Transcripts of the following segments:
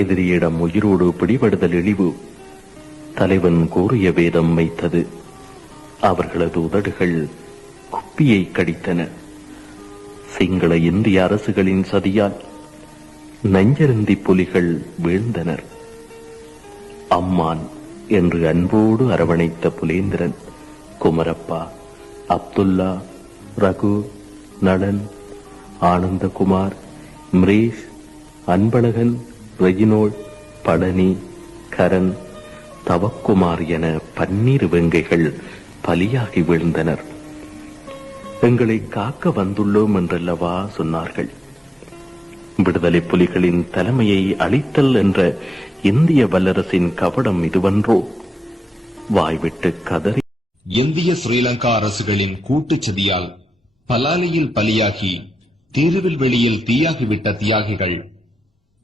எதிரியிடம் உயிரோடு பிடிபடுதல் இழிவு. தலைவன் கூறிய வேதம் வைத்தது. அவர்களது உதடுகள் குப்பியை கடித்தன. சிங்கள இந்திய அரசுகளின் சதியால் நஞ்சருந்தி புலிகள் வீழ்ந்தனர். அம்மான் என்று அன்போடு அரவணைத்த புலேந்திரன், குமரப்பா, அப்துல்லா, ரகு, நளன், ஆனந்தகுமார், மிரேஷ், அன்பழகன், ரெஜினோல்ட், பழனி, கரண், தவக்குமார் என 12 வெங்கைகள் பலியாகி வீழ்ந்தனர். எங்களை காக்க வந்துள்ளோம் என்றல்லவா சொன்னார்கள். விடுதலை புலிகளின் தலைமையை அழித்தல் என்ற இந்திய வல்லரசின் கபடம் இதுவன்றோ? வாய்விட்டு கதறி இந்திய ஸ்ரீலங்கா அரசுகளின் கூட்டுச் சதியால் பலாலியில் பலியாகி திருவில்வெளியில் தீயாகிவிட்ட தியாகிகள்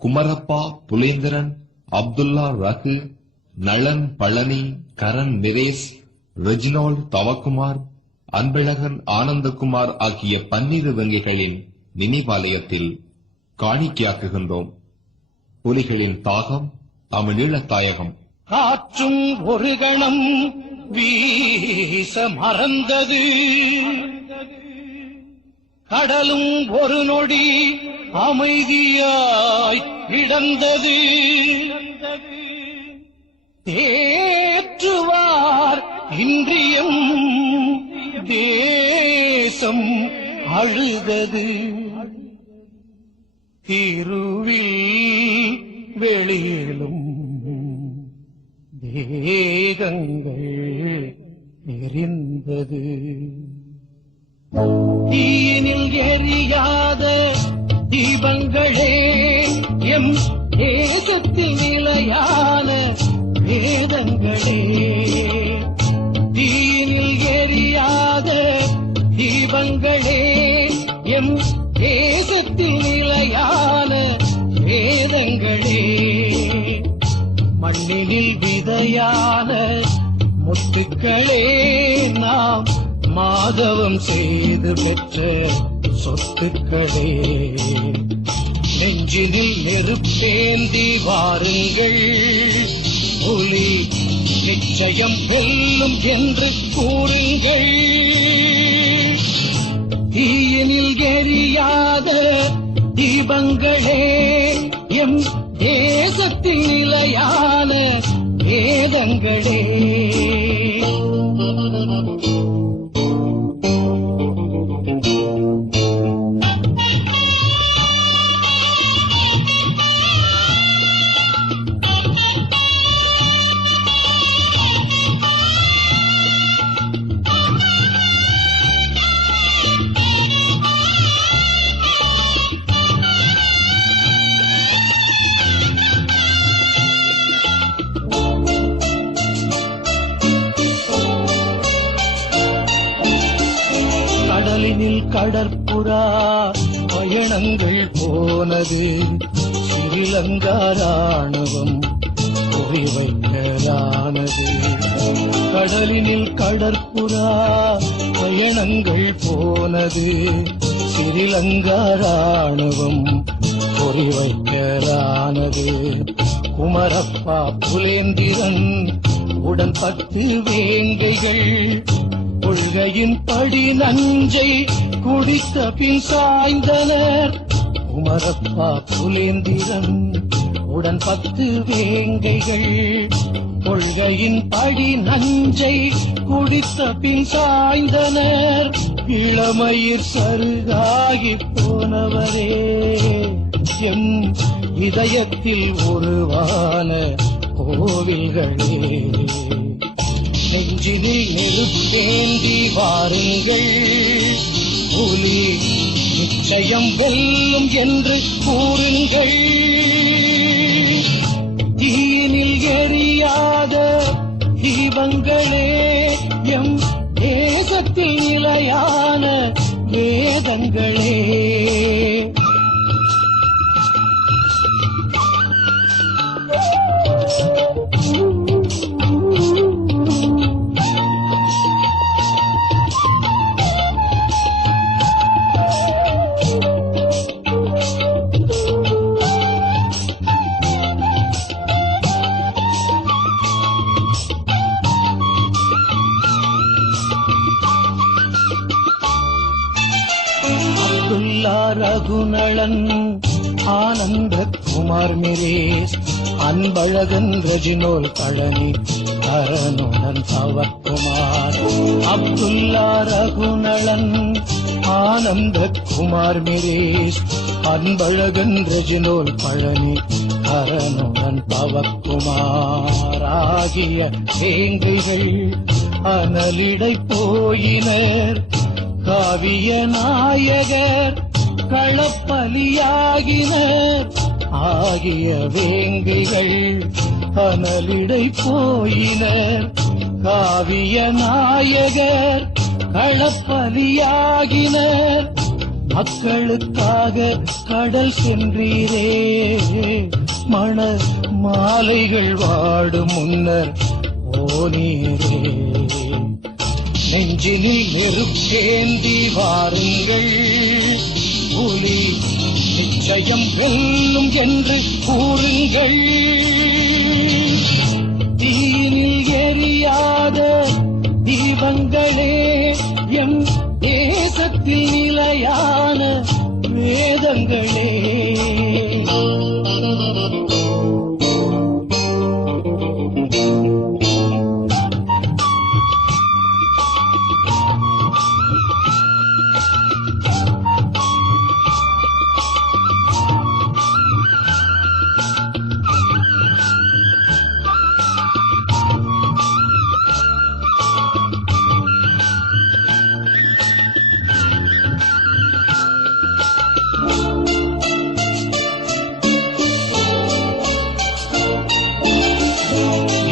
குமரப்பா, புலேந்திரன், அப்துல்லா, ரகு, நளன், பழனி, கரண், நிரேஷ், ரெஜினோல்ட், தவக்குமார், அன்பழகன், ஆனந்தகுமார் ஆகிய 12 வெங்கைகளின் நினைவாலயத்தில் காணிக்கையாக்குகின்றோம். புலிகளின் தாகம் தமிழீழத்தாயகம். காற்றும் ஒரு கணம் வீச மறந்தது, கடலும் ஒரு நொடி அமைதியாய் கிடந்தது. தேற்றுவார் இன்றியம் தேசம் அழுதது. திருவில் வெளியிலும் தேகங்கள் எரிந்தது. தீயினில் எரியாத தீபங்களே எம் தேசத்தில் நிலையான வேதங்களே. தீயினில் எரியாத தீபங்களே எம் தேசத்தில் நிலையான வேதங்களே. மண்ணினில் விதையான முத்துக்களே நாம் மாதவம் செய்து பெற்ற சொத்துக்களே. நெஞ்சினில் நெருப்பேந்தி வாருங்கள், புலி நிச்சயம் வெல்லும் என்று கூறுங்கள். தீயினில் எரியாத தீபங்களே எம் தேசத்தின் நிலையான வேதங்களே. கடலினில் கடற்புறா பயணங்கள் போனது, ஸ்ரீலங்கா ராணுவம் குறிவைக்கலானது. கடலினில் கடற்புறா பயணங்கள் போனது, ஸ்ரீலங்கா ராணுவம் குறிவைக்கலானது. குமரப்பா, புலேந்திரன் உடன் 10 வேங்கைகள் கொள்கையின் படி நஞ்சை குடித்த பின் சாய்ந்தனர். குமரப்பா, புலேந்திரன் உடன் 10 வேங்கைகள் கொள்கையின் படி நஞ்சை குடித்த பின் சாய்ந்தனர். இளமயிர் சருகாகி போனவரே எம் இதயத்தில் உருவான கோவில்களே. நெஞ்சினில் நெருப்பேந்தி வாருங்கள், புலி நிச்சயம் வெல்லும் என்று கூறுங்கள். தீயினில் எரியாத தீபங்களே எம் தேசத்தில் நிலையான வேதங்களே. ரகுநளன் ஆனந்த குமார் மிரேஷ் அன்பழகன் ரெஜினோல் பழனி கரனுடன் பவக்குமார் அப்துல்லா ரகுநளன் ஆனந்த குமார் மிரேஷ் அன்பழகன் ரெஜினோல் பழனி கரனுடன் பவக்குமார் ஆகிய தேங்கைகள் அனலிடை போயினர் காவிய நாயகர் களப்பலியாகினர் ஆகிய வேங்கைகள் அனலிடை போயினர் காவிய நாயகர் களப்பலியாகினர் மக்களுக்காக கடல் சென்றீரே மண மாலைகள் வாடும் முன்னர் ஓனீரே நெஞ்சினில் நெருப்பேந்தி வாருங்கள் புலி நிச்சயம் வெல்லும் என்று கூறுங்கள் தீனில் எரியாத தீபங்களே எம் தேசத்தில் நிலையான வேதங்களே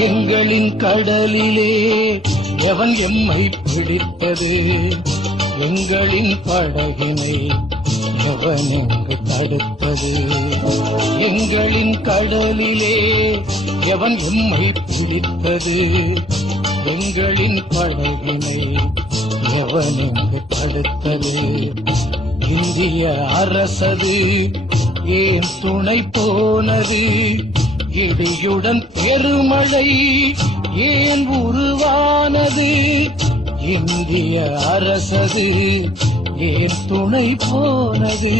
எங்களின் கடலிலே எவன் எம்மை பிடித்தது எங்களின் படகினை எவன் எங்கு தடுத்தது எங்களின் கடலிலே எவன் எம்மை பிடித்தது எங்களின் படகினை எவன் எங்கு தடுத்தது இந்திய அரசது ஏன் துணை போனது இடியுடன் பெருமழை ஏன் உருவானது இந்திய அரசது ஏன் துணை போனது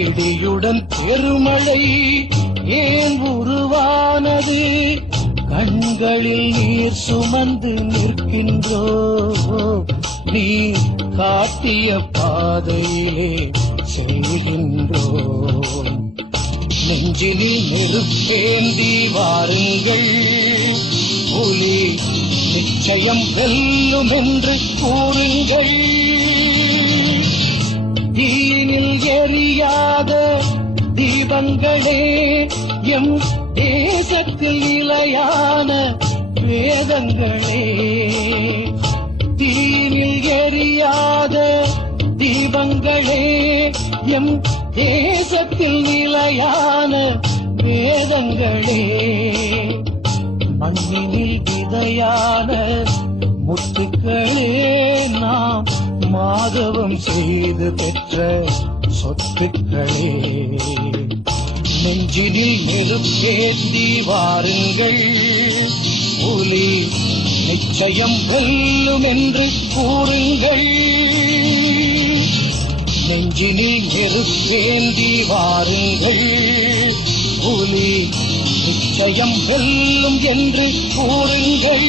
இடியுடன் பெருமழை ஏன் உருவானது கண்களில் நீர் சுமந்து நிற்கின்றோ நீ காட்டிய பாதையிலே செல்கின்றோம் நெஞ்சினில் நெருப்பேந்தி வாருங்கள் புலி நிச்சயம் வெல்லும் என்று கூறுங்கள் தீனில் எரியாத தீபங்களே எம் தேசத்தில் நிலையான வேதங்களே தீனில் எரியாத தீபங்களே எம் தேசத்தில் நிலையான வேதங்களே மண்ணினில் விதையான முத்துக்களே நாம் மாதவம் செய்து பெற்ற சொத்துக்களே நெஞ்சினில் நெருப்பேந்தி வாருங்கள் புலி நிச்சயம் வெல்லும் என்று கூறுங்கள் நெஞ்சினில் நெருப்பேந்தி வாருங்கள் புலி நிச்சயம் வெல்லும் என்று கூறுங்கள்